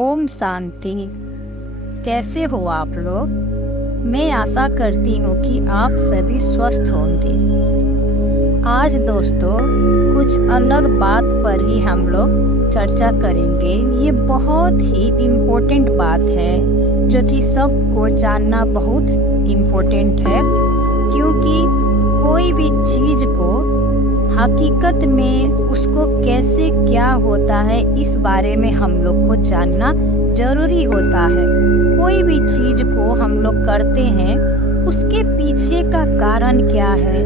ओम शांति। कैसे हो आप लोग? मैं आशा करती हूँ कि आप सभी स्वस्थ होंगे। आज दोस्तों कुछ अलग बात पर ही हम लोग चर्चा करेंगे। ये बहुत ही इम्पोर्टेंट बात है जो कि सबको जानना बहुत इम्पोर्टेंट है, क्योंकि कोई भी चीज़ को हकीकत में उसको कैसे क्या होता है इस बारे में हम लोग को जानना ज़रूरी होता है। कोई भी चीज़ को हम लोग करते हैं, उसके पीछे का कारण क्या है,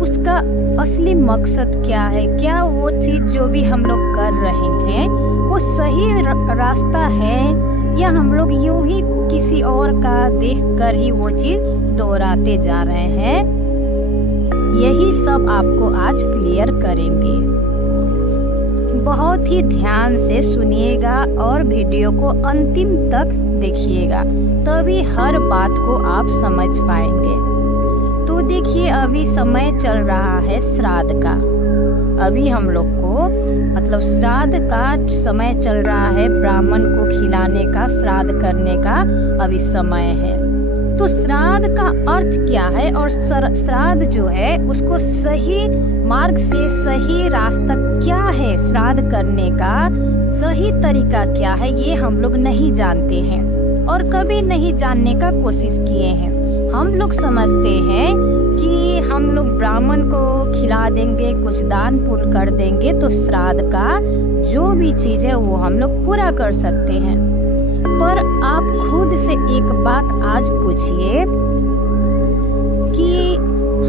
उसका असली मकसद क्या है, क्या वो चीज़ जो भी हम लोग कर रहे हैं वो सही रास्ता है या हम लोग यूं ही किसी और का देखकर ही वो चीज़ दोहराते जा रहे हैं। यही सब आपको आज क्लियर करेंगे। बहुत ही ध्यान से सुनिएगा और वीडियो को अंतिम तक देखिएगा, तभी हर बात को आप समझ पाएंगे। तो देखिए, अभी समय चल रहा है श्राद्ध का। अभी हम लोग को मतलब श्राद्ध का समय चल रहा है, ब्राह्मण को खिलाने का, श्राद्ध करने का अभी समय है। तो श्राद्ध का अर्थ क्या है और श्राद्ध जो है उसको सही मार्ग से सही रास्ता क्या है, श्राद्ध करने का सही तरीका क्या है, ये हम लोग नहीं जानते हैं और कभी नहीं जानने का कोशिश किए हैं। हम लोग समझते हैं कि हम लोग ब्राह्मण को खिला देंगे, कुछ दान पुण्य कर देंगे तो श्राद्ध का जो भी चीज़ है वो हम लोग पूरा कर सकते हैं। पर आप खुद से एक बात आज पूछिए कि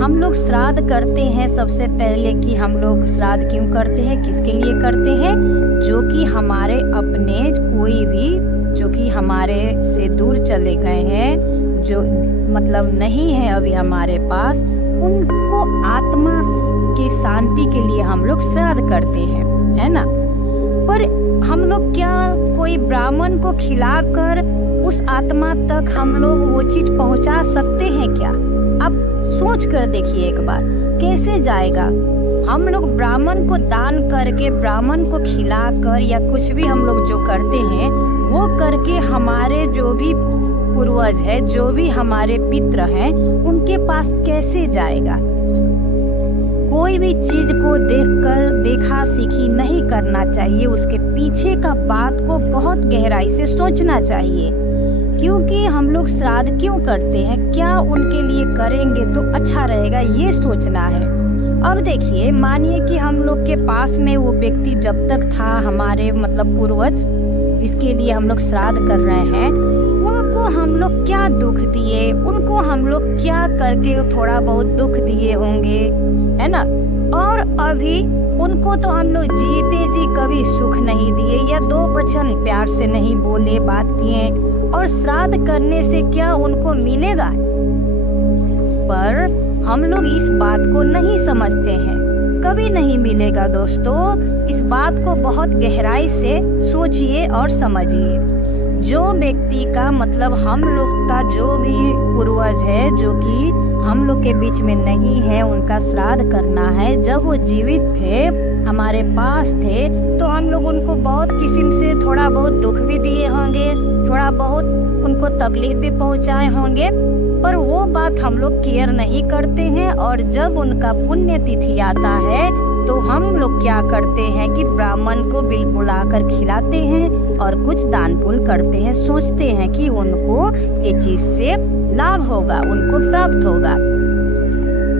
हम लोग श्राद्ध करते हैं, सबसे पहले कि हम लोग श्राद्ध क्यों करते हैं, किसके लिए करते हैं? जो कि हमारे अपने कोई भी जो कि हमारे से दूर चले गए हैं, जो मतलब नहीं है अभी हमारे पास, उनको आत्मा की शांति के लिए हम लोग श्राद्ध करते हैं, है ना। पर हम लोग क्या कोई ब्राह्मण को खिलाकर उस आत्मा तक हम लोग वो चीज़ पहुंचा सकते हैं क्या? आप सोच कर देखिए एक बार, कैसे जाएगा? हम लोग ब्राह्मण को दान करके, ब्राह्मण को खिलाकर या कुछ भी हम लोग जो करते हैं वो करके हमारे जो भी पूर्वज है, जो भी हमारे पितृ हैं, उनके पास कैसे जाएगा? कोई भी चीज को देखकर देखा सीखी नहीं करना चाहिए, उसके पीछे का बात को बहुत गहराई से सोचना चाहिए। क्योंकि हम लोग श्राद्ध क्यों करते हैं, क्या उनके लिए करेंगे तो अच्छा रहेगा, ये सोचना है। अब देखिए, मानिए कि हम लोग के पास में वो व्यक्ति जब तक था, हमारे मतलब पूर्वज जिसके लिए हम लोग श्राद्ध कर रहे हैं, उनको हम लोग क्या दुख दिए, उनको हम लोग क्या करके थोड़ा बहुत दुख दिए होंगे, है ना। और अभी उनको तो हम लोग जीते जी कभी सुख नहीं दिए या दो वचन प्यार से नहीं बोले, बात किए, और श्राद्ध करने से क्या उनको मिलेगा? पर हम लोग इस बात को नहीं समझते हैं, कभी नहीं मिलेगा दोस्तों। इस बात को बहुत गहराई से सोचिए और समझिए। जो व्यक्ति का मतलब हम लोग का जो भी पूर्वज है, जो कि हम लोग के बीच में नहीं है, उनका श्राद्ध करना है, जब वो जीवित थे, हमारे पास थे, तो हम लोग उनको बहुत किस्म से थोड़ा बहुत दुख भी दिए होंगे, थोड़ा बहुत उनको तकलीफ भी पहुंचाए होंगे, पर वो बात हम लोग केयर नहीं करते हैं। और जब उनका पुण्य तिथि आता है तो हम लोग क्या करते हैं कि ब्राह्मण को बिल बुलाकर खिलाते हैं और कुछ दान पुण्य करते हैं, सोचते हैं कि उनको ये चीज़ से लाभ होगा, उनको प्राप्त होगा।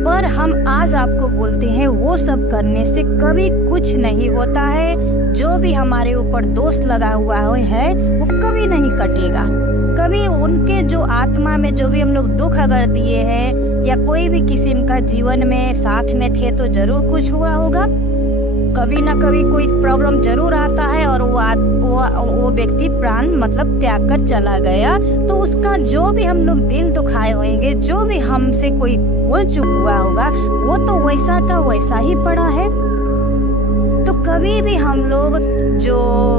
पर हम आज आपको बोलते हैं वो सब करने से कभी कुछ नहीं होता है। जो भी हमारे ऊपर दोष लगा हुआ है वो कभी नहीं कटेगा। कभी उनके जो आत्मा में जो भी हम लोग दुख अगर दिए हैं या कोई भी किस्म का जीवन में साथ में थे तो जरूर कुछ हुआ होगा, कभी ना कभी कोई प्रॉब्लम जरूर आता है और वो व्यक्ति प्राण मतलब त्याग कर चला गया, तो उसका जो भी हम लोग दिल दुखाए होंगे, जो भी हमसे कोई भूल चूक हुआ होगा, वो तो वैसा का वैसा ही पड़ा है। तो कभी भी हम लोग जो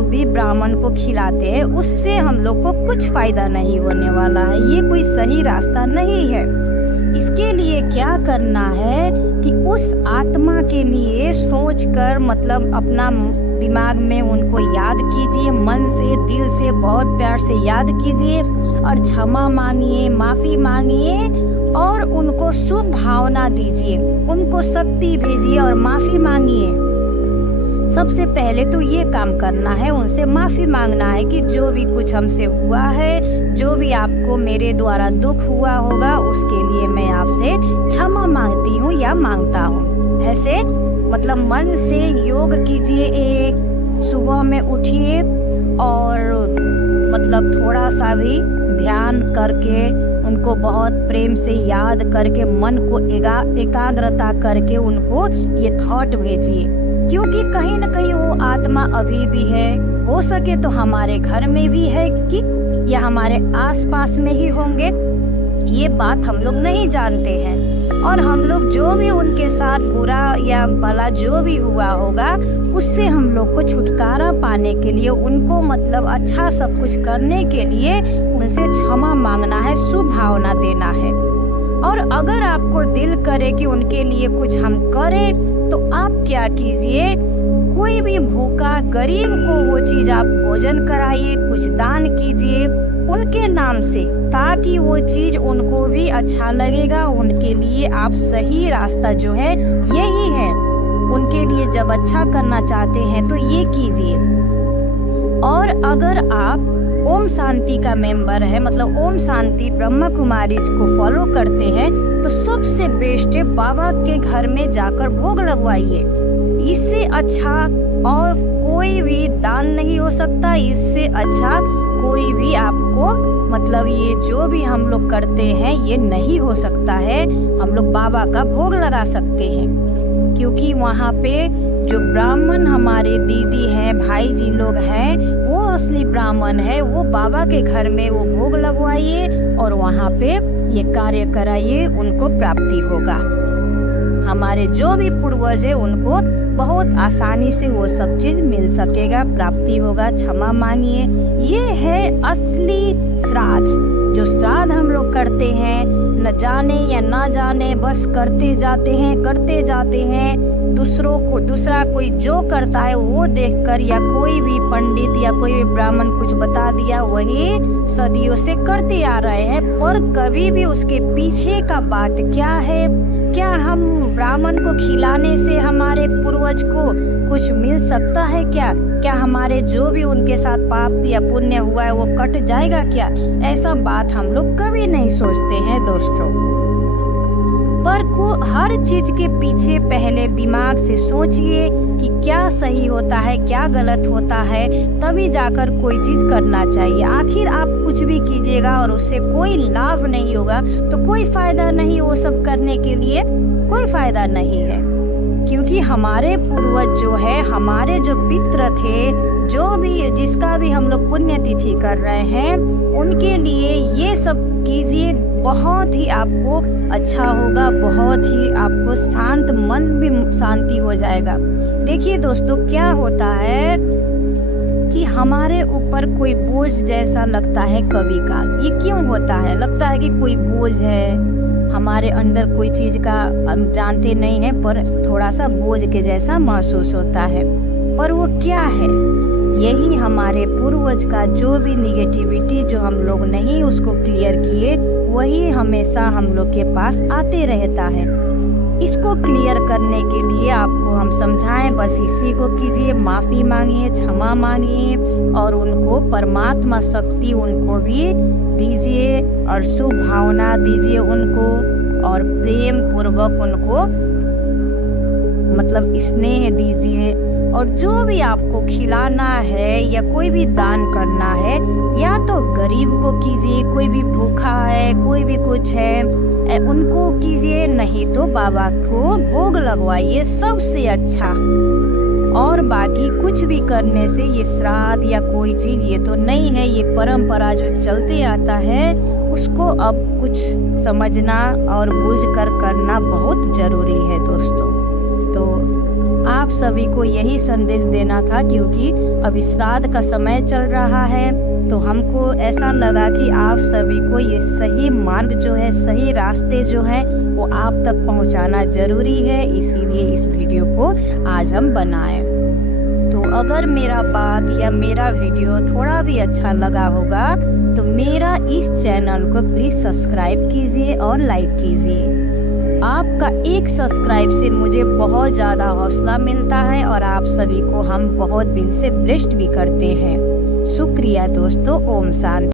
भी ब्राह्मण को खिलाते हैं उससे हम लोग को कुछ फायदा नहीं होने वाला है, ये कोई सही रास्ता नहीं है। इसके लिए क्या करना है कि उस आत्मा के लिए सोचकर मतलब अपना दिमाग में उनको याद कीजिए, मन से, दिल से, बहुत प्यार से याद कीजिए और क्षमा मांगिए, माफ़ी मांगिए और उनको शुभ भावना दीजिए, उनको शक्ति भेजिए और माफ़ी मांगिए। सबसे पहले तो ये काम करना है, उनसे माफ़ी मांगना है कि जो भी कुछ हमसे हुआ है, जो भी आपको मेरे द्वारा दुख हुआ होगा, उसके लिए मैं आपसे क्षमा मांगती हूँ या मांगता हूँ। ऐसे मतलब मन से योग कीजिए। एक सुबह में उठिए और मतलब थोड़ा सा भी ध्यान करके उनको बहुत प्रेम से याद करके मन को एकाग्रता करके उनको ये थॉट भेजिए, क्योंकि कहीं न कहीं वो आत्मा अभी भी है, हो सके तो हमारे घर में भी है कि या हमारे आसपास में ही होंगे, ये बात हम लोग नहीं जानते हैं। और हम लोग जो भी उनके साथ बुरा या भला जो भी हुआ होगा, उससे हम लोग को छुटकारा पाने के लिए, उनको मतलब अच्छा सब कुछ करने के लिए उनसे क्षमा मांगना है, शुभ भावना देना है। और अगर आपको दिल करे कि उनके लिए कुछ हम करें, तो आप क्या कीजिए, कोई भी भूखा गरीब को वो चीज़ आप भोजन कराइए, कुछ दान कीजिए उनके नाम से, ताकि वो चीज़ उनको भी अच्छा लगेगा। उनके लिए आप सही रास्ता जो है यही है, उनके लिए जब अच्छा करना चाहते हैं तो ये कीजिए। और अगर आप ओम शांति का मेंबर है, मतलब ओम शांति ब्रह्मा कुमारीज को फॉलो करते हैं, तो सबसे बेस्ट है बाबा के घर में जाकर भोग लगवाइए। इससे अच्छा और कोई भी दान नहीं हो सकता, इससे अच्छा कोई भी आपको मतलब ये जो भी हम लोग करते हैं ये नहीं हो सकता है। हम लोग बाबा का भोग लगा सकते हैं, क्योंकि वहाँ पे जो ब्राह्मण हमारे दीदी हैं, भाई जी लोग हैं, वो असली ब्राह्मण है। वो बाबा के घर में वो भोग लगवाइए और वहाँ पे ये कार्य कराइए, उनको प्राप्ति होगा। हमारे जो भी पूर्वज है उनको बहुत आसानी से वो सब चीज मिल सकेगा, प्राप्ति होगा। क्षमा मांगिए। ये है असली श्राद्ध। जो श्राद्ध हम लोग करते हैं, न जाने या ना जाने बस करते जाते हैं। दूसरा कोई जो करता है वो देखकर, या कोई भी पंडित या कोई भी ब्राह्मण कुछ बता दिया, वही सदियों से करते आ रहे हैं। पर कभी भी उसके पीछे का बात क्या है, क्या हम ब्राह्मण को खिलाने से हमारे पूर्वज को कुछ मिल सकता है क्या हमारे जो भी उनके साथ पाप या पुण्य हुआ है वो कट जाएगा क्या? ऐसा बात हम लोग कभी नहीं सोचते हैं दोस्तों। पर हर चीज के पीछे पहले दिमाग से सोचिए कि क्या सही होता है, क्या गलत होता है, तभी जाकर कोई चीज करना चाहिए। आखिर आप कुछ भी कीजिएगा और उससे कोई लाभ नहीं होगा तो कोई फायदा नहीं, वो सब करने के लिए कोई फायदा नहीं है। क्योंकि हमारे पूर्वज जो है, हमारे जो पितृ थे, जो भी जिसका भी हम लोग पुण्यतिथि कर रहे हैं, उनके लिए ये सब कीजिए। बहुत ही आपको अच्छा होगा, बहुत ही आपको शांत मन भी शांति हो जाएगा। देखिए दोस्तों, क्या होता है कि हमारे ऊपर कोई बोझ जैसा लगता है कभी काल। ये क्यों होता है? लगता है कि कोई बोझ है हमारे अंदर, कोई चीज का हम जानते नहीं है, पर थोड़ा सा बोझ के जैसा महसूस होता है। पर वो क्या है? यही हमारे पूर्वज का जो भी निगेटिविटी जो हम लोग नहीं उसको क्लियर किए, वही हमेशा हम लोग के पास आते रहता है। इसको क्लियर करने के लिए आपको हम समझाएं, बस इसी को कीजिए। माफ़ी मांगिए, क्षमा मांगिए और उनको परमात्मा शक्ति उनको भी दीजिए और शुभ भावना दीजिए उनको, और प्रेम पूर्वक उनको मतलब स्नेह दीजिए। और जो भी आपको खिलाना है या कोई भी दान करना है, या तो गरीब को कीजिए, कोई भी भूखा है, कोई भी कुछ है उनको कीजिए, नहीं तो बाबा को भोग लगवाइए, सबसे अच्छा। और बाकी कुछ भी करने से ये श्राद्ध या कोई चीज ये तो नहीं है, ये परंपरा जो चलते आता है उसको अब कुछ समझना और बुझ कर करना बहुत जरूरी है दोस्तों। तो आप सभी को यही संदेश देना था, क्योंकि अभी श्राद्ध का समय चल रहा है, तो हमको ऐसा लगा कि आप सभी को ये सही मार्ग जो है, सही रास्ते जो हैं वो आप तक पहुंचाना जरूरी है, इसीलिए इस वीडियो को आज हम बनाए। तो अगर मेरा बात या मेरा वीडियो थोड़ा भी अच्छा लगा होगा तो मेरा इस चैनल को प्लीज़ सब्सक्राइब कीजिए और लाइक कीजिए। आपका एक सब्सक्राइब से मुझे बहुत ज़्यादा हौसला मिलता है और आप सभी को हम बहुत दिल से ब्लेस्ड भी करते हैं। शुक्रिया दोस्तों। ओम शांति।